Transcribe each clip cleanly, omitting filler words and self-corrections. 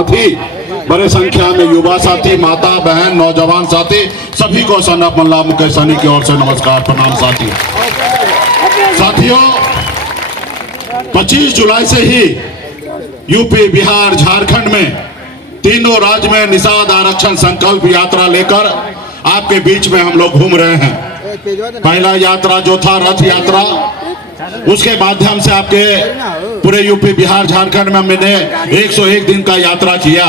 साथी, बड़े संख्या में युवा साथी, माता बहन, नौजवान साथी, सभी को सन ऑफ मल्ला मुकेश सहनी की ओर से नमस्कार, प्रणाम। साथियों, 25 जुलाई से ही यूपी, बिहार, झारखंड में तीनों राज्य में निषाद आरक्षण संकल्प यात्रा लेकर आपके बीच में हम लोग घूम रहे हैं। पहला यात्रा जो था रथ यात्रा, उसके माध्यम से आपके पूरे यूपी, बिहार, झारखंड में हमने 101 दिन का यात्रा किया।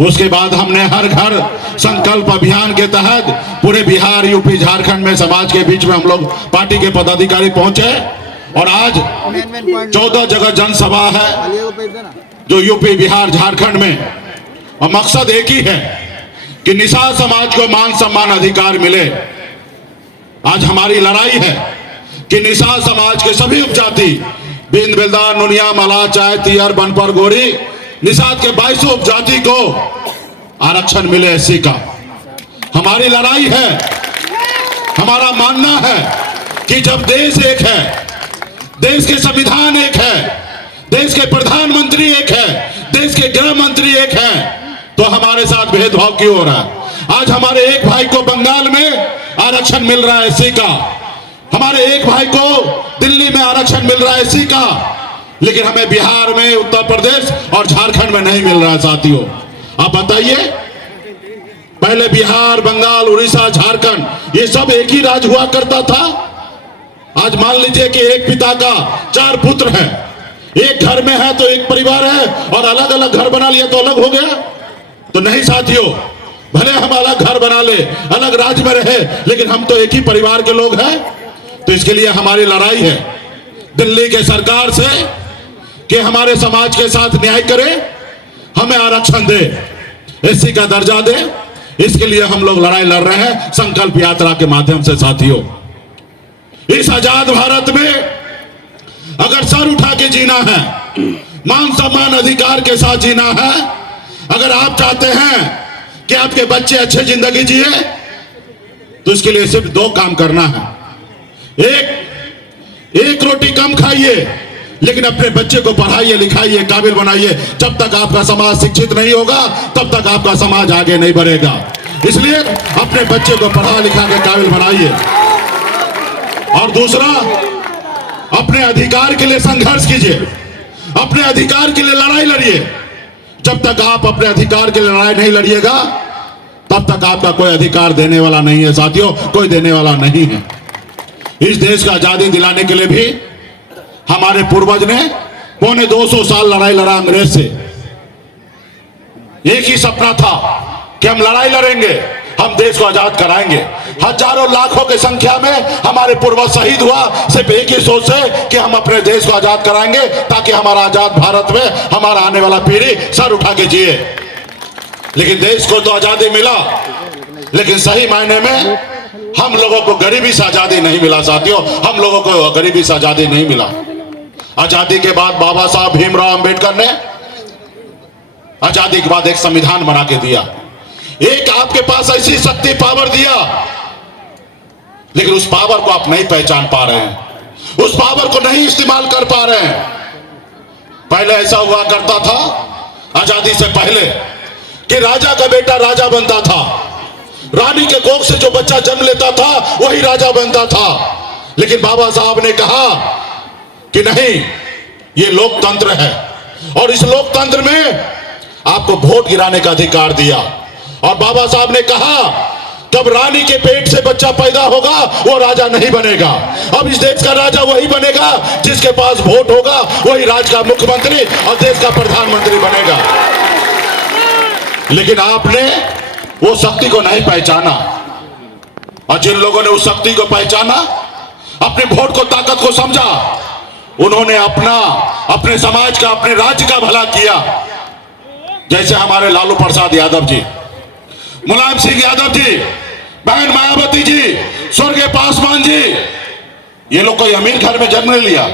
उसके बाद हमने हर घर संकल्प अभियान के तहत पूरे बिहार, यूपी, झारखंड में समाज के बीच में हम लोग पार्टी के पदाधिकारी पहुंचे और आज 14 जगह जनसभा है जो यूपी, बिहार, झारखंड में, और मकसद एक ही है कि निषाद समाज को मान सम्मान अधिकार मिले। आज हमारी लड़ाई है कि निषाद समाज के सभी उपजाति, बिंद, बिल्दार, नुनिया, मला, चाय, तियर, बनपर, गोरी, निषाद के 22 उपजाति को आरक्षण मिले एससी का। हमारी लड़ाई है, हमारा मानना है कि जब देश एक है, देश के संविधान एक है, देश के प्रधानमंत्री एक है, देश के गृह मंत्री एक है, तो हमारे साथ भेदभाव क्यों हो रहा है? आज हमारे एक भाई को बंगाल में आरक्षण मिल रहा है एससी का, हमारे एक भाई को दिल्ली में आरक्षण मिल रहा है एससी का, लेकिन हमें बिहार में, उत्तर प्रदेश और झारखंड में नहीं मिल रहा है। साथियों, आप बताइए, पहले बिहार, बंगाल, उड़ीसा, झारखंड ये सब एक ही राज्य हुआ करता था। आज मान लीजिए कि एक पिता का 4 पुत्र हैं, एक घर में है तो एक परिवार है, और अलग अलग घर बना लिया तो अलग हो गया? तो नहीं साथियों, भले हम अलग घर बना ले, अलग राज्य में रहे, लेकिन हम तो एक ही परिवार के लोग हैं। तो इसके लिए हमारी लड़ाई है दिल्ली के सरकार से कि हमारे समाज के साथ न्याय करे, हमें आरक्षण दे, एससी का दर्जा दे। इसके लिए हम लोग लड़ाई लड़ रहे हैं संकल्प यात्रा के माध्यम से। साथियों, इस आजाद भारत में अगर सर उठा के जीना है, मान सम्मान अधिकार के साथ जीना है, अगर आप चाहते हैं कि आपके बच्चे अच्छे जिंदगी जिए, तो इसके लिए सिर्फ 2 काम करना है। एक रोटी कम खाइए, लेकिन अपने बच्चे को पढ़ाइए, लिखाइए, काबिल बनाइए। जब तक आपका समाज शिक्षित नहीं होगा, तब तक आपका समाज आगे नहीं बढ़ेगा। इसलिए अपने बच्चे को पढ़ा लिखा के काबिल बनाइए। और दूसरा, अपने अधिकार के लिए संघर्ष कीजिए, अपने अधिकार के लिए लड़ाई लड़िए। जब तक आप अपने अधिकार के लिए लड़ाई नहीं लड़िएगा, तब तक आपका कोई अधिकार देने वाला नहीं है। साथियों, कोई देने वाला नहीं है। इस देश का आजादी दिलाने के लिए भी हमारे पूर्वज ने 250 साल लड़ाई लड़ा अंग्रेज से। एक ही सपना था कि हम लड़ाई लड़ेंगे, हम देश को आजाद कराएंगे। हजारों लाखों की संख्या में हमारे पूर्वज शहीद हुआ, सिर्फ एक ही सोच से कि हम अपने देश को आजाद कराएंगे, ताकि हमारा आजाद भारत में हमारा आने वाला पीढ़ी सर उठा के जिए। लेकिन देश को तो आजादी मिला, लेकिन सही मायने में हम लोगों को गरीबी से आजादी नहीं मिला। साथियों, हम लोगों को गरीबी से आजादी नहीं मिला। आजादी के बाद बाबा साहब भीमराव अंबेडकर ने आजादी के बाद एक संविधान बना के दिया, एक आपके पास ऐसी शक्ति, पावर दिया, लेकिन उस पावर को आप नहीं पहचान पा रहे हैं, उस पावर को नहीं इस्तेमाल कर पा रहे हैं। पहले ऐसा हुआ करता था आजादी से पहले कि राजा का बेटा राजा बनता था, रानी के कोख से जो बच्चा जन्म लेता था वही राजा बनता था। लेकिन बाबा साहब ने कहा कि नहीं, ये लोकतंत्र है, और इस लोकतंत्र में आपको वोट गिराने का अधिकार दिया। और बाबा साहब ने कहा, जब रानी के पेट से बच्चा पैदा होगा वो राजा नहीं बनेगा। अब इस देश का राजा वही बनेगा जिसके पास वोट होगा, वही राज्य का मुख्यमंत्री और देश का प्रधानमंत्री बनेगा। लेकिन आपने वो शक्ति को नहीं पहचाना, और जिन लोगों ने उस शक्ति को पहचाना, अपने वोट को, ताकत को समझा, उन्होंने अपने समाज का, अपने राज्य का भला किया। जैसे हमारे लालू प्रसाद यादव जी, मुलायम सिंह यादव जी, बहन मायावती जी, स्वर्गीय पासवान जी, ये लोग कोई अमीर घर में जन्म नहीं लिया,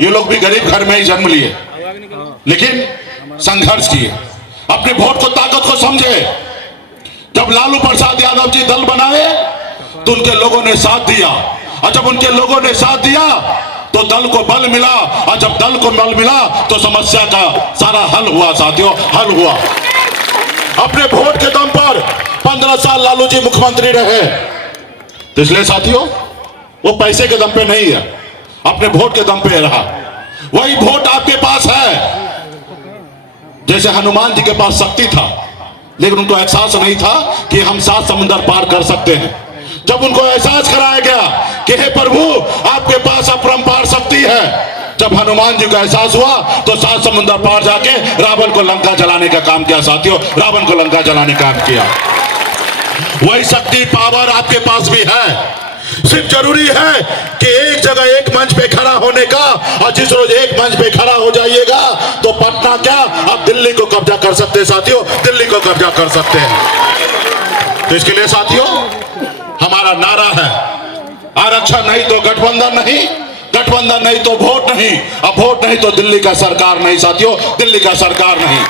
ये लोग भी गरीब घर में ही जन्म लिए, लेकिन संघर्ष किए, अपने वोट को, ताकत को समझे। जब लालू प्रसाद यादव जी दल बनाए तो उनके लोगों ने साथ दिया, और जब उनके लोगों ने साथ दिया तो दल को बल मिला, और जब दल को बल मिला तो समस्या का सारा हल हुआ साथियों, हल हुआ। अपने वोट के दम पर 15 साल लालू जी मुख्यमंत्री रहे, तो इसलिए साथियों वो पैसे के दम पे नहीं है, अपने वोट के दम पे रहा। वही वोट आपके पास है। जैसे हनुमान जी के पास शक्ति था, लेकिन उनको एहसास नहीं था कि हम 7 समुद्र पार कर सकते हैं। जब उनको एहसास कराया गया कि हे प्रभु आपके पास अपरंपार शक्ति है, जब हनुमान जी को एहसास हुआ तो 7 समुद्र पार जाके रावण को लंका जलाने का काम किया साथियों, रावण को लंका जलाने का काम किया। वही शक्ति पावर आपके पास भी है। सिर्फ जरूरी है कि एक जगह एक मंच पे खड़ा होने का, और जिस रोज एक मंच पे खड़ा हो जाइएगा तो पटना क्या अब दिल्ली को कब्जा कर सकते हैं साथियों, दिल्ली को कब्जा कर सकते हैं। तो इसके लिए साथियों हमारा नारा है, आरक्षण नहीं तो गठबंधन नहीं, गठबंधन नहीं तो वोट नहीं, अब वोट नहीं तो दिल्ली का सरकार नहीं साथियों, दिल्ली का सरकार नहीं।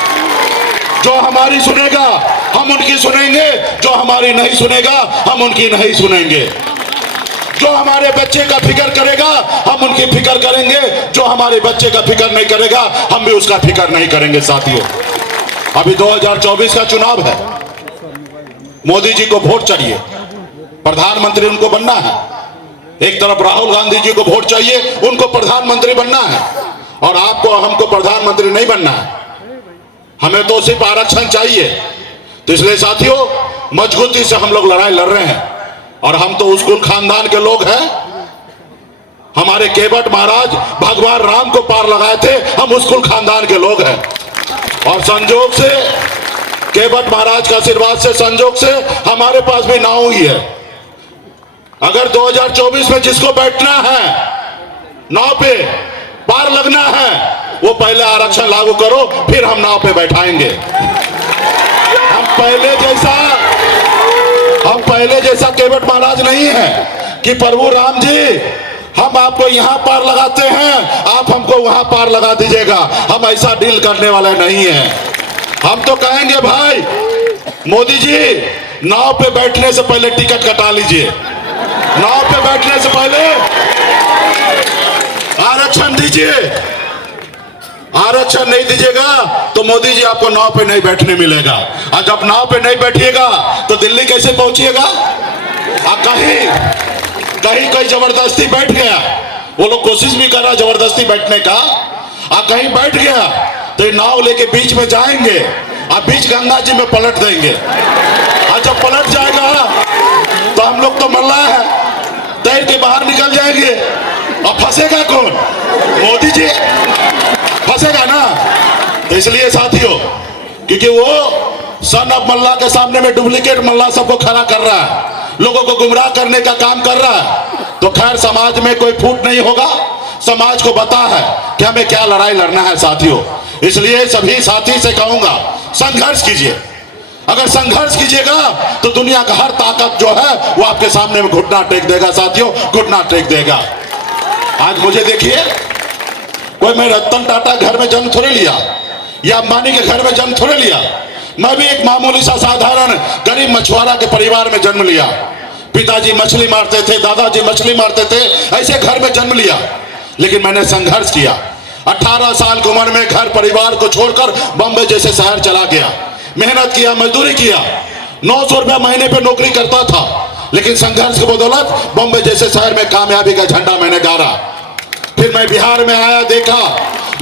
जो हमारी सुनेगा हम उनकी सुनेंगे, जो हमारी नहीं सुनेगा हम उनकी नहीं सुनेंगे। जो हमारे बच्चे का फिक्र करेगा हम उनकी फिक्र करेंगे, जो हमारे बच्चे का फिक्र नहीं करेगा हम भी उसका फिक्र नहीं करेंगे साथियों। अभी 2024 का चुनाव है, मोदी जी को वोट चाहिए, प्रधानमंत्री उनको बनना है। एक तरफ राहुल गांधी जी को वोट चाहिए, उनको प्रधानमंत्री बनना है, और आपको हमको प्रधानमंत्री नहीं बनना है, हमें तो सिर्फ आरक्षण चाहिए। तो इसलिए साथियों मजबूती से हम लोग लड़ाई लड़ रहे हैं, और हम तो उस कुल खानदान के लोग हैं। हमारे केवट महाराज भगवान राम को पार लगाए थे, हम उस कुल खानदान के लोग हैं। और संजोग से केवट महाराज का आशीर्वाद से, संजोग से हमारे पास भी नाव ही है। अगर 2024 में जिसको बैठना है नाव पे पार लगना है, वो पहले आरक्षण लागू करो, फिर हम नाव पे बैठाएंगे। हम पहले जैसा केवट महाराज नहीं है कि प्रभु राम जी हम आपको यहाँ पार लगाते हैं, आप हमको वहां पार लगा दीजिएगा। हम ऐसा डील करने वाले नहीं है। हम तो कहेंगे भाई मोदी जी नाव पे बैठने से पहले टिकट कटा लीजिए, नाव पे बैठने से पहले आरक्षण दीजिए। आरक्षण नहीं दीजिएगा तो मोदी जी आपको नाव पे नहीं बैठने मिलेगा, और जब नाव पे नहीं बैठिएगा तो दिल्ली कैसे पहुंचिएगा? कहीं कोई जबरदस्ती बैठ गया, वो लोग कोशिश भी कर रहा जबरदस्ती बैठने का, कहीं बैठ गया तो ये नाव लेके बीच में जाएंगे और बीच गंगा जी में पलट देंगे, और जब पलट जाएगा तो हम लोग तो मल्ला है, तैर के बाहर निकल जाएंगे, और फंसेगा कौन? मोदी जी फंसेगा ना। तो इसलिए साथियों क्योंकि वो सन ऑफ मल्ला के सामने में डुप्लीकेट मल्ला सबको खड़ा कर रहा है, लोगों को गुमराह करने का काम कर रहा है। तो खैर समाज में कोई फूट नहीं होगा, समाज को पता है कि हमें क्या लड़ाई लड़ना है साथियों। इसलिए सभी साथी से कहूंगा संघर्ष कीजिए। अगर संघर्ष कीजिएगा तो दुनिया का हर ताकत जो है वो आपके सामने में घुटना टेक देगा साथियों, घुटना टेक देगा। आज मुझे देखिए, कोई मैं रतन टाटा घर में जन्म थोड़े लिया या अंबानी के घर में जन्म थोड़े लिया, मैं भी एक मामूली सा साधारण गरीब मछुआरा के परिवार में जन्म लिया। पिताजी मछली मारते थे, दादाजी मछली मारते थे, ऐसे घर में जन्म लिया। लेकिन मैंने संघर्ष किया। 18 साल की उम्र में घर परिवार को छोड़कर बम्बई जैसे शहर चला गया, मेहनत किया, मजदूरी किया, 900 रुपया महीने पे नौकरी करता था। लेकिन संघर्ष की बदौलत बम्बई जैसे शहर में कामयाबी का झंडा मैंने गाड़ा। फिर मैं बिहार में आया, देखा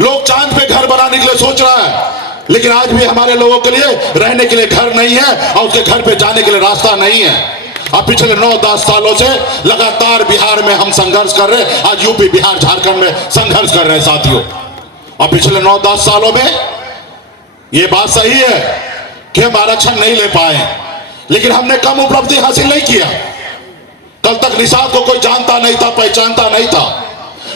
लोग चांद पे घर बनाने के लिए सोच रहा है, लेकिन आज भी हमारे लोगों के लिए रहने के लिए घर नहीं है और उसके घर पे जाने के लिए रास्ता नहीं है। अब पिछले 9-10 सालों से लगातार बिहार में हम संघर्ष कर रहे हैं, आज यूपी, बिहार, झारखंड में संघर्ष कर रहे हैं साथियों। और पिछले 9-10 सालों में ये बात सही है कि हम आरक्षण नहीं ले पाए, लेकिन हमने कम उपलब्धि हासिल नहीं किया। कल तक निषाद को कोई जानता नहीं था, पहचानता नहीं था।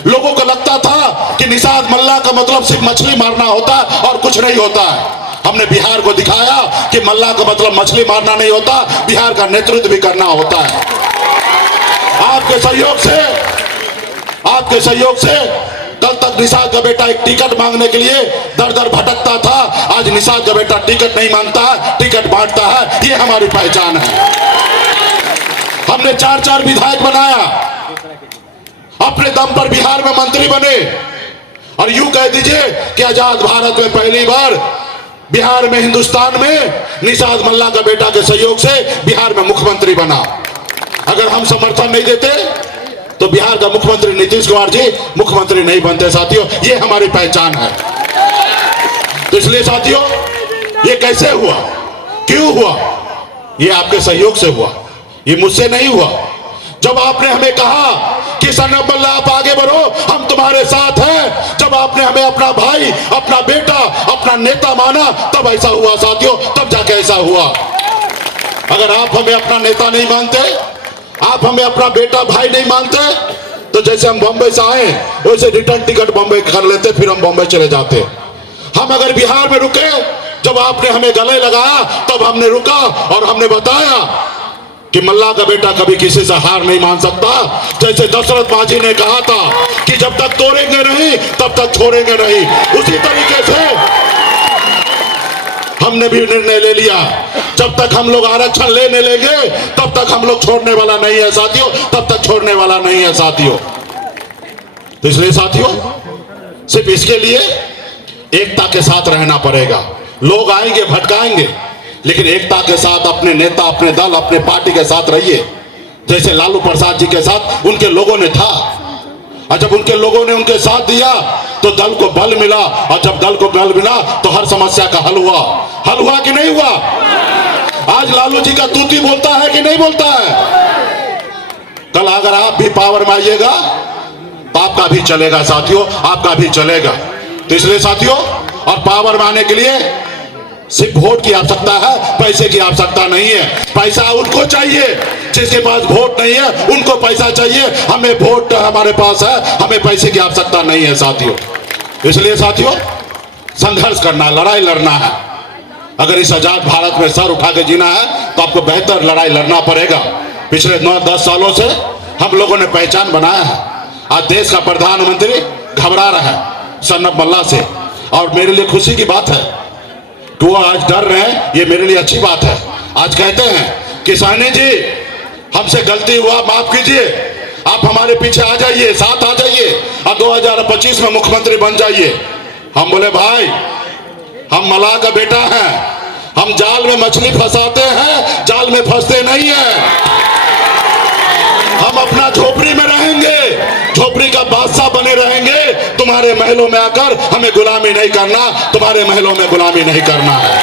लोगों को लगता था कि निषाद मल्ला का मतलब सिर्फ मछली मारना होता है और कुछ नहीं होता है। हमने बिहार को दिखाया कि मल्ला का मतलब मछली मारना नहीं होता, बिहार का नेतृत्व भी करना होता है। आपके सहयोग से कल तक निषाद का बेटा एक टिकट मांगने के लिए दर दर भटकता था, आज निषाद का बेटा टिकट नहीं मांगता है, टिकट बांटता है। ये हमारी पहचान है। हमने 4-4 विधायक बनाया, अपने दम पर बिहार में मंत्री बने और यूं कह दीजिए कि आजाद भारत में पहली बार बिहार में, हिंदुस्तान में निषाद मल्ला का बेटा के सहयोग से बिहार में मुख्यमंत्री बना। अगर हम समर्थन नहीं देते तो बिहार का मुख्यमंत्री नीतीश कुमार जी मुख्यमंत्री नहीं बनते। साथियों, ये हमारी पहचान है। तो इसलिए साथियों, ये कैसे हुआ, क्यों हुआ? ये आपके सहयोग से हुआ, ये मुझसे नहीं हुआ। जब आपने हमें कहा कि सनब मल्ला आप आगे बढ़ो, हम तुम्हारे साथ हैं, जब आपने हमें अपना भाई, अपना बेटा, अपना नेता माना, तब ऐसा हुआ साथियों, तब जाके ऐसा हुआ। अगर आप हमें अपना नेता नहीं मानते, आप हमें अपना बेटा भाई नहीं मानते, तो जैसे हम बॉम्बे से आए वैसे रिटर्न टिकट बॉम्बे कर लेते, फिर हम बॉम्बे चले जाते। हम अगर बिहार में रुके, जब आपने हमें गले लगाया तब हमने रुका और हमने बताया कि मल्ला का बेटा कभी किसी से हार नहीं मान सकता। जैसे दशरथ मांझी ने कहा था कि जब तक तोड़ेंगे नहीं तब तक छोड़ेंगे नहीं, उसी तरीके से हमने भी निर्णय ले लिया। जब तक हम लोग आरक्षण लेने लेंगे तब तक हम लोग छोड़ने वाला नहीं है साथियों, तब तक छोड़ने वाला नहीं है साथियों। तो इसलिए साथियों, सिर्फ इसके लिए एकता के साथ रहना पड़ेगा। लोग आएंगे, भटकाएंगे, लेकिन एकता के साथ अपने नेता, अपने दल, अपने पार्टी के साथ रहिए। जैसे लालू प्रसाद जी के साथ उनके लोगों ने था, और जब उनके लोगों ने उनके साथ दिया तो दल को बल मिला, और जब दल को बल मिला तो हर समस्या का हल हुआ। हल हुआ कि नहीं हुआ? आज लालू जी का तूती बोलता है कि नहीं बोलता है? कल अगर आप भी पावर में आइएगा तो आपका भी चलेगा साथियों, आपका भी चलेगा। तो इसलिए साथियों, और पावर में आने के लिए सिर्फ वोट की आवश्यकता है, पैसे की आवश्यकता नहीं है। पैसा उनको चाहिए जिसके पास वोट नहीं है, उनको पैसा चाहिए। हमें वोट हमारे पास है, हमें पैसे की आवश्यकता नहीं है साथियों। इसलिए साथियों, संघर्ष करना, लड़ाई लड़ना है। अगर इस आजाद भारत में सर उठा के जीना है तो आपको बेहतर लड़ाई लड़ना पड़ेगा। पिछले 9-10 सालों से हम लोगों ने पहचान बनाया है। आज देश का प्रधानमंत्री घबरा रहा है सनब मल्ला से, और मेरे लिए खुशी की बात है कि वो आज डर रहे हैं। ये मेरे लिए अच्छी बात है। आज कहते हैं कि साहनी जी, हमसे गलती हुआ, माफ कीजिए, आप हमारे पीछे आ जाइए, साथ आ जाइए और 2025 में मुख्यमंत्री बन जाइए। हम बोले भाई, हम मल्लाह का बेटा हैं, हम जाल में मछली फंसाते हैं, जाल में फंसते नहीं है। हम अपना झोपड़ी में रहेंगे, झोपड़ी का बादशाह बने रहेंगे। तुम्हारे महलों में आकर हमें गुलामी नहीं करना, तुम्हारे महलों में गुलामी नहीं करना है।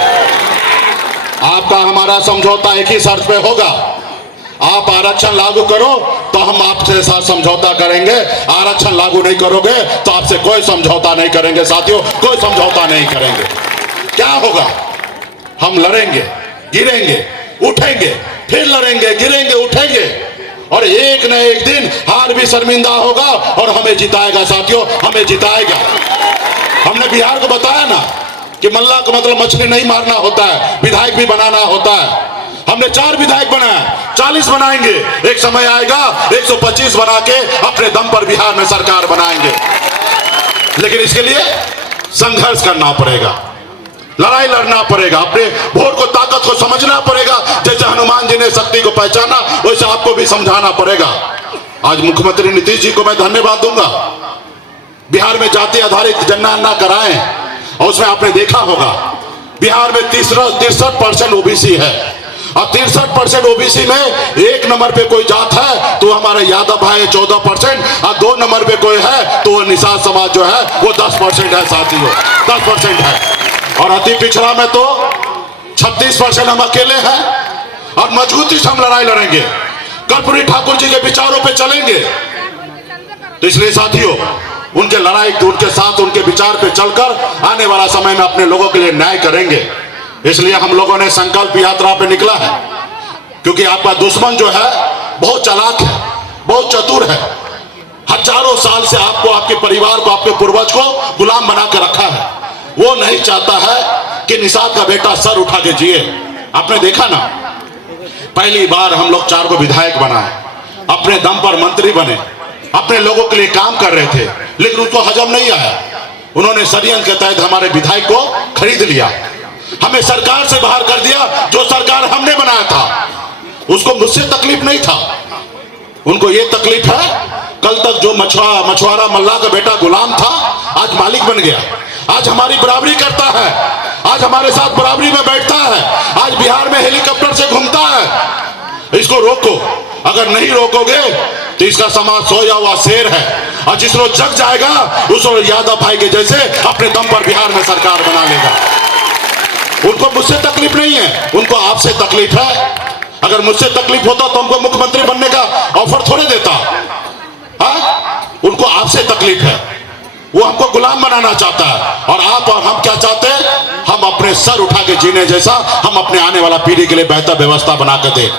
आपका हमारा समझौता एक ही शर्त पे होगा, आप आरक्षण लागू करो तो हम आपसे साथ समझौता करेंगे, आरक्षण लागू नहीं करोगे तो आपसे कोई समझौता नहीं करेंगे साथियों, कोई समझौता नहीं करेंगे। क्या होगा? हम लड़ेंगे, गिरेंगे, उठेंगे, फिर लड़ेंगे, गिरेंगे, उठेंगे, और एक न एक दिन हार भी शर्मिंदा होगा और हमें जिताएगा साथियों, हमें जिताएगा। हमने बिहार को बताया ना कि मल्ला का मतलब मछली नहीं मारना होता है, विधायक भी बनाना होता है। हमने 4 विधायक बनाए, 40 बनाएंगे। एक समय आएगा 125 बना के अपने दम पर बिहार में सरकार बनाएंगे। लेकिन इसके लिए संघर्ष करना पड़ेगा, लड़ाई लड़ना पड़ेगा, अपने वोट को, ताकत को समझना पड़ेगा। जैसे हनुमान जी ने शक्ति को पहचाना, वैसे आपको भी समझाना पड़ेगा। आज मुख्यमंत्री नीतीश जी को मैं धन्यवाद दूंगा। बिहार में जाति आधारित जनगणना कराएं, और उसमें आपने देखा होगा बिहार में 63% ओबीसी है, और 63% ओबीसी में 1 नंबर पे कोई जात है तो हमारा यादव भाई है 14%, और 2 नंबर पे कोई है तो वो निषाद समाज जो है वो 10% है साथियों, 10% है। और अति पिछड़ा में तो 36% हम अकेले हैं, और मजबूती से हम लड़ाई लड़ेंगे, कर्पूरी ठाकुर जी के विचारों पे चलेंगे। तो इसलिए साथियों, उनके लड़ाई, उनके साथ, उनके विचार पे चलकर आने वाला समय में अपने लोगों के लिए न्याय करेंगे। इसलिए हम लोगों ने संकल्प यात्रा पे निकला है, क्योंकि आपका दुश्मन जो है बहुत चालाक है, बहुत चतुर है। हजारों साल से आपको, आपके परिवार को, आपके पूर्वज को गुलाम बना के रखा है। वो नहीं चाहता है कि निषाद का बेटा सर उठा के जिए। आपने देखा ना, पहली बार हम लोग 4 को विधायक बनाए, अपने दम पर मंत्री बने, अपने लोगों के लिए काम कर रहे थे, लेकिन उनको हजम नहीं आया। उन्होंने षड्यंत्र के तहत हमारे विधायक को खरीद लिया, हमें सरकार से बाहर कर दिया। जो सरकार हमने बनाया था उसको मुझसे तकलीफ नहीं था, उनको ये तकलीफ है कल तक जो मछुआरा मल्लाह का बेटा गुलाम था, आज मालिक बन गया, आज हमारी बराबरी करता है, आज हमारे साथ बराबरी में बैठता है, आज बिहार में हेलीकॉप्टर से घूमता है। इसको रोको, अगर नहीं रोकोगे तो इसका समाज सोया हुआ शेर है, और जिस रोज जग जाएगा उस रोज यादव भाई के जैसे अपने दम पर बिहार में सरकार बना लेगा। उनको मुझसे तकलीफ नहीं है, उनको आपसे तकलीफ है। अगर मुझसे तकलीफ होता तो हमको मुख्यमंत्री बनने का ऑफर थोड़े देता। हाँ, उनको आपसे तकलीफ है, वो हमको गुलाम बनाना चाहता है। और आप और हम क्या चाहते हैं? हम अपने सर उठा के जीने जैसा हम अपने आने वाला पीढ़ी के लिए बेहतर व्यवस्था बना कर दे।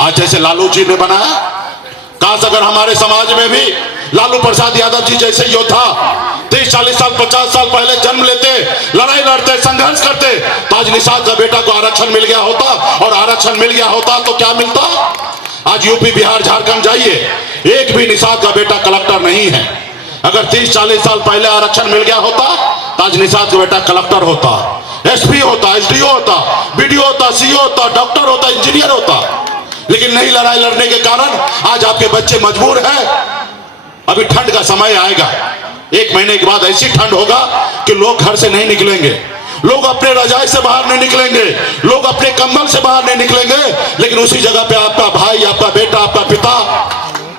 आज जैसे लालू जी ने बनाया, काश अगर हमारे समाज में भी लालू प्रसाद यादव जी जैसे योद्धा 30, 40 साल, 50 साल पहले जन्म लेते, लड़ाई लड़ते, संघर्ष करते, तो आज निषाद का बेटा को आरक्षण मिल गया होता। और आरक्षण मिल गया होता तो क्या मिलता? आज यूपी, बिहार, झारखंड जाइए, एक भी निषाद का बेटा कलेक्टर नहीं है। अगर 30, 40 साल पहले आरक्षण मिल गया होता तो आज निषाद का बेटा कलेक्टर होता, एसपी होता, एसडीओ होता, बीडीओ होता, सीओ होता, डॉक्टर होता, इंजीनियर होता। लेकिन नहीं, लड़ाई लड़ने के कारण आज आपके बच्चे मजबूर हैं। अभी ठंड का समय आएगा, 1 महीने के बाद ऐसी ठंड होगा कि लोग घर से नहीं निकलेंगे, लोग अपने रजाई से बाहर नहीं निकलेंगे, लोग अपने कंबल से बाहर नहीं निकलेंगे। लेकिन उसी जगह पे आपका भाई, आपका बेटा, आपका पिता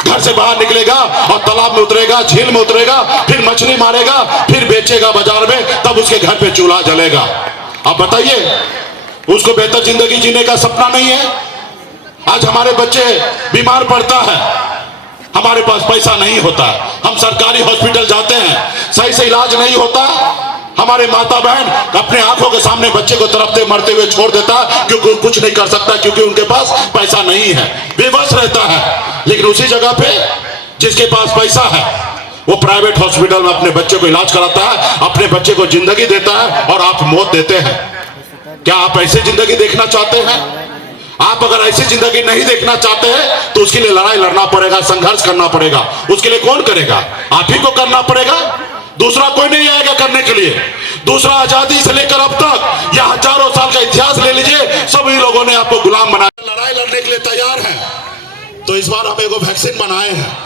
घर से बाहर निकलेगा और तालाब में उतरेगा, झील में उतरेगा, फिर मछली मारेगा, फिर बेचेगा बाजार में, तब उसके घर पे चूल्हा जलेगा। अब बताइए, उसको बेहतर जिंदगी जीने का सपना नहीं है? आज हमारे बच्चे बीमार पड़ता है, हमारे पास पैसा नहीं होता, हम सरकारी हॉस्पिटल जाते हैं, सही से इलाज नहीं होता। हमारे माता बहन अपने आंखों के सामने बच्चे को तड़पते मरते हुए छोड़ देता, क्योंकि कुछ नहीं कर सकता, क्योंकि उनके पास पैसा नहीं है, बेबस रहता है। लेकिन उसी जगह पे जिसके पास पैसा है वो प्राइवेट हॉस्पिटल में अपने बच्चे को इलाज कराता है, अपने बच्चे को जिंदगी देता है, और आप मौत देते हैं। क्या आप ऐसी जिंदगी देखना चाहते हैं? आप अगर ऐसी जिंदगी नहीं देखना चाहते हैं तो उसके लिए लड़ाई लड़ना पड़ेगा, संघर्ष करना पड़ेगा। उसके लिए कौन करेगा? आप ही को करना पड़ेगा, दूसरा कोई नहीं आएगा करने के लिए। दूसरा आजादी से लेकर अब तक या हजारों साल का इतिहास ले लीजिए, सभी लोगों ने आपको गुलाम बनाया। लड़ाई लड़ने के लिए तैयार हैं तो इस बार हम एक वैक्सीन बनाए हैं।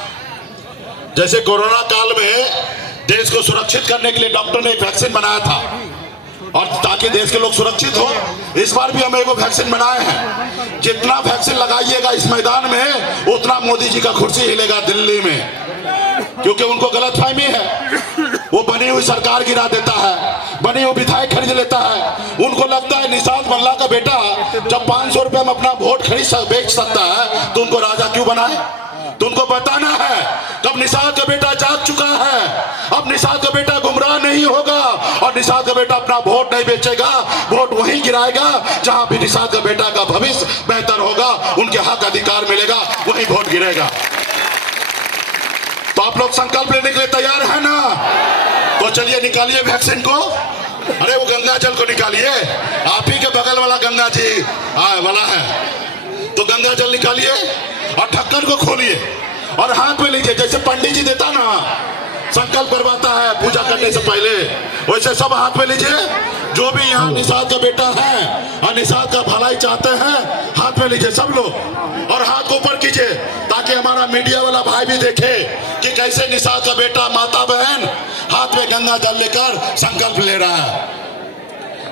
जैसे कोरोना काल में देश को सुरक्षित करने के लिए डॉक्टर ने एक वैक्सीन बनाया था, और ताकि देश के लोग सुरक्षित हो, इस बार भी हम एक वैक्सीन बनाए हैं। जितना वैक्सीन लगाइएगा इस मैदान में, उतना मोदी जी का कुर्सी हिलेगा दिल्ली में, क्योंकि उनको गलतफहमी है। वो बनी हुई सरकार गिरा देता है, बनी हुई विधायक खरीद लेता है। उनको लगता है निषाद मल्लाह का बेटा जब 500 रुपए में अपना वोट बेच सकता है तो उनको राजा क्यों बनाए? तो उनको बताना है कब निषाद का बेटा जाग चुका है, अब निषाद का बेटा गुमराह नहीं होगा, और निषाद का बेटा अपना वोट नहीं बेचेगा, वोट वहीं गिराएगा जहां भी निषाद का बेटा का भविष्य बेहतर होगा, उनके हक अधिकार मिलेगा, वहीं वोट गिरेगा। तो आप लोग संकल्प लेने के लिए तैयार है ना? तो चलिए निकालिए वैक्सीन को। अरे वो गंगा जल को निकालिए, आप ही के बगल वाला गंगा जी वाला है, तो गंगा जल निकालिए और ढक्कन को खोलिए और हाथ में लीजिए। जैसे पंडित जी देता ना, संकल्प करवाता है पूजा करने से पहले, वैसे सब हाथ में लीजिए। जो भी यहाँ निषाद का बेटा है और निषाद का भलाई चाहते हैं, हाथ में लीजिए सब लोग, और हाथ को ऊपर कीजिए ताकि हमारा मीडिया वाला भाई भी देखे कि कैसे निषाद का बेटा, माता बहन हाथ में गंगा जल लेकर संकल्प ले रहा है।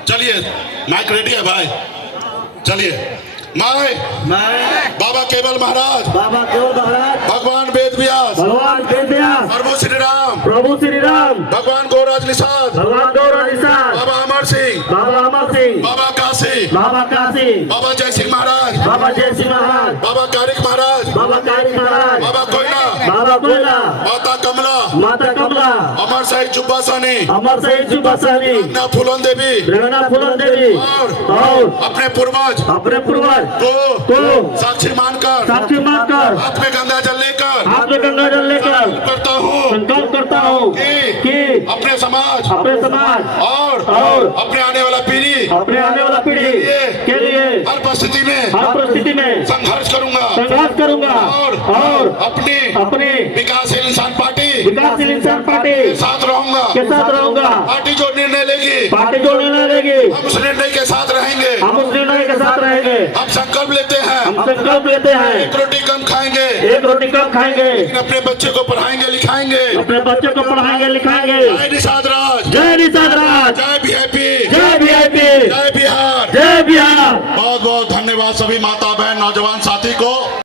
चलिए, माइक रेडी है भाई, चलिए। मैं बाबा केवल महाराज, भगवान वेद व्यास, प्रभु श्री राम, भगवान गौराज निषाद, बाबा अमर सिंह, बाबा काशी, बाबा जय सिंह महाराज, बाबा कारिक महाराज, बाबा कोयला, माता कमला, अमर शहीद जुब्बा साहनी, फूलन देवी, और अपने पूर्वज तो साक्षी मानकर हाथ में गंगा जल लेकर संकल्प करता हूँ कि अपने समाज और अपने आने वाला पीढ़ी के लिए हर परिस्थिति में संघर्ष करूंगा और अपनी विकासशील इंसान पार्टी के साथ रहूंगा। पार्टी जो निर्णय लेगी हम उस निर्णय के साथ रहेंगे। हम संकल्प लेते हैं एक रोटी कम खाएंगे, एक रोटी कम खाएंगे, लेकिन अपने बच्चे को पढ़ाएंगे लिखाएंगे। अपने बच्चे को पढ़ाएंगे लिखाएंगे। जय निषाद राज, जय निषाद राज, जय वीआईपी, जय वीआईपी, जय बिहार, जय बिहार। बहुत बहुत धन्यवाद सभी माता बहन नौजवान साथी को।